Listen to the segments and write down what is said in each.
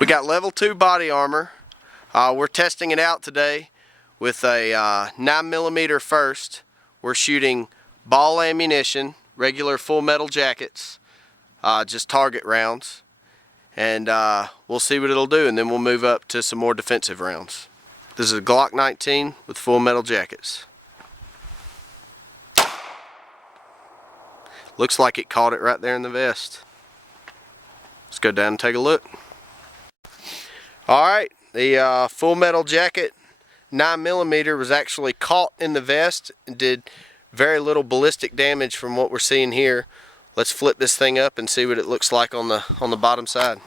We got level 2 body armor. We're testing it out today with a 9mm first. We're shooting ball ammunition, regular full metal jackets, just target rounds, and we'll see what it'll do, and then we'll move up to some more defensive rounds. This is a Glock 19 with full metal jackets. Looks like it caught it right there in the vest. Let's go down and take a look. Alright, the full metal jacket 9mm was actually caught in the vest and did very little ballistic damage from what we're seeing here. Let's flip this thing up and see what it looks like on the bottom side.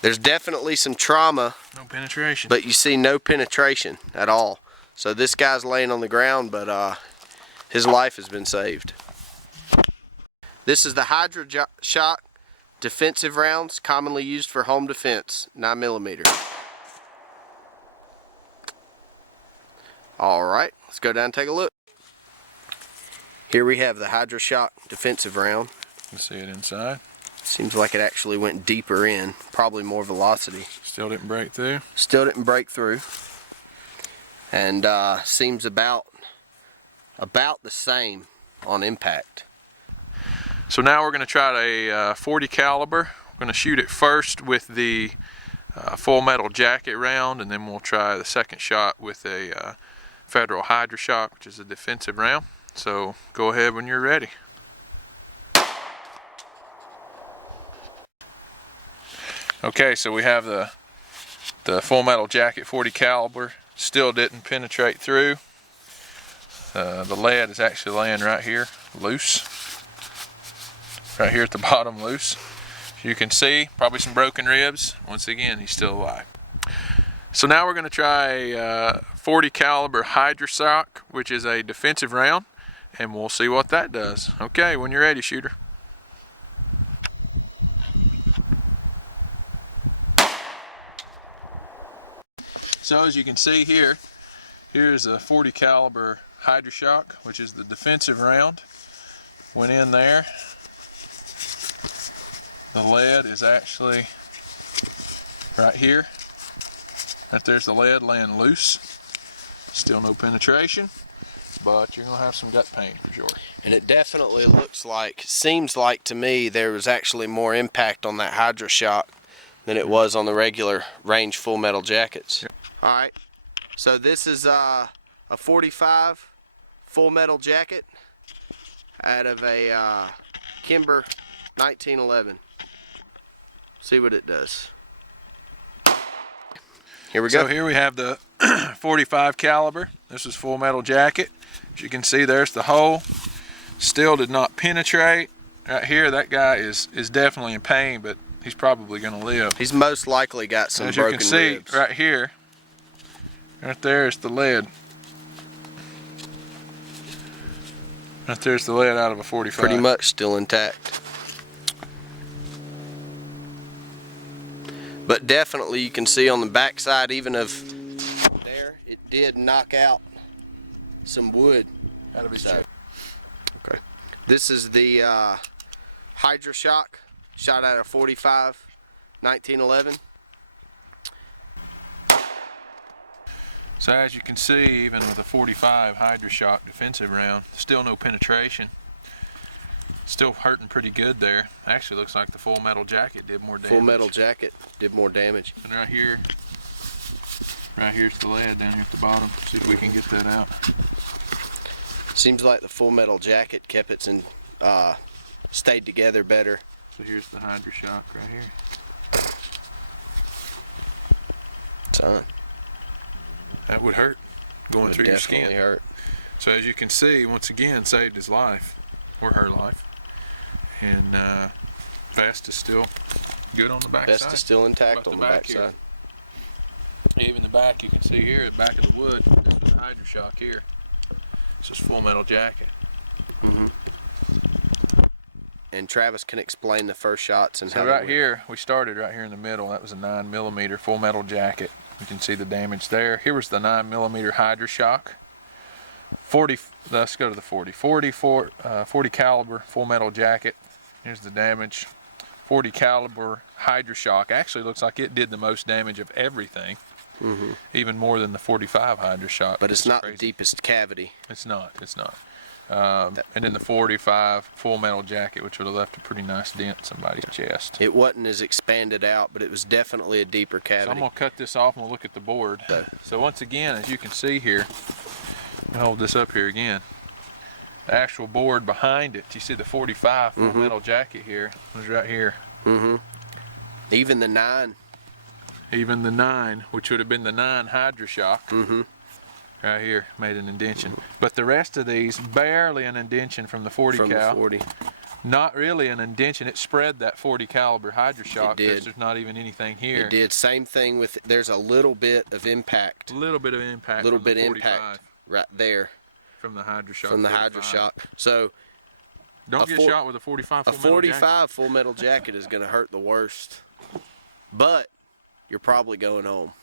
There's definitely some trauma. No penetration. But you see no penetration at all. So this guy's laying on the ground, but his life has been saved. This is the HydroShock defensive rounds, commonly used for home defense, 9mm. Alright, let's go down and take a look. Here we have the HydroShock defensive round. You see it inside. Seems like it actually went deeper in, probably more velocity. Still didn't break through. Still didn't break through. And seems about the same on impact. So now we're going to try a 40 caliber. We're going to shoot it first with the full metal jacket round, and then we'll try the second shot with a Federal HydroShock, which is a defensive round. So go ahead when you're ready. Okay, so we have the full metal jacket 40 caliber. Still didn't penetrate through. The lead is actually laying right here, loose. Right here at the bottom, loose. You can see probably some broken ribs. Once again, he's still alive. So now we're going to try a 40 caliber HydroShock, which is a defensive round, and we'll see what that does. Okay, when you're ready, shooter. So as you can see here, here's a 40 caliber HydroShock, which is the defensive round. Went in there. The lead is actually right here. Right there's the lead laying loose. Still no penetration, but you're gonna have some gut pain for sure. And it definitely seems like to me there was actually more impact on that HydroShock than it was on the regular range full metal jackets. Yep. Alright, so this is a 45 full metal jacket out of a Kimber 1911. See what it does. Here we go. So here we have the 45 caliber. This is full metal jacket. As you can see, there's the hole. Still did not penetrate. Right here, that guy is definitely in pain, but he's probably going to live. He's most likely got some broken ribs. As you can see, right here, right there is the lead. Right there's the lead out of a 45. Pretty much still intact. But definitely you can see on the backside, even of there, it did knock out some wood out of his chest. Okay. This is the HydroShock, shot at a 45, 1911. So as you can see, even with a 45 HydroShock defensive round, still no penetration. Still hurting pretty good there. Actually looks like the full metal jacket did more damage. Full metal jacket did more damage. And right here's the lead down here at the bottom. See if we can get that out. Seems like the full metal jacket kept its stayed together better. So here's the HydroShock right here. It's on. That would hurt going through your skin. Definitely hurt. So as you can see, once again, saved his life, or her life. And vest is still good on the back side. Vest is still intact on the back side. Even the back, you can see here, the back of the wood, this was a HydroShock here. This is full metal jacket. And Travis can explain the first shots and so how. Right here, we started right here in the middle. That was a 9mm full metal jacket. You can see the damage there. Here was the 9mm HydroShock. 40. Let's go to the 40. 40 caliber full metal jacket. Here's the damage. 40 caliber HydroShock. Actually looks like it did the most damage of everything. Even more than the 45 HydroShock. But it's not crazy. the deepest cavity. It's not. And then the 45 Full Metal Jacket, which would have left a pretty nice dent in somebody's chest. It wasn't as expanded out, but it was definitely a deeper So cavity. I'm going to cut this off and we'll look at the board. So once again, as you can see here, I'll hold this up here again. The actual board behind it, you see the 45 Full Metal Jacket here, was right here. Even the 9. Even the 9, which would have been the 9 HydroShock, right here, made an indention. But the rest of these, barely an indention from the 40 From cal. the 40. Not really an indention. It spread that 40 caliber HydroShock. It did. There's not even anything here. It did. Same thing with, there's a little bit of impact. A little bit of impact. Little from bit the of 45 impact right there from the HydroShock. from the 45. HydroShock. So Don't get shot with a 45 a Full Metal Jacket. 45 Full Metal Jacket is going to hurt the worst. But you're probably going home.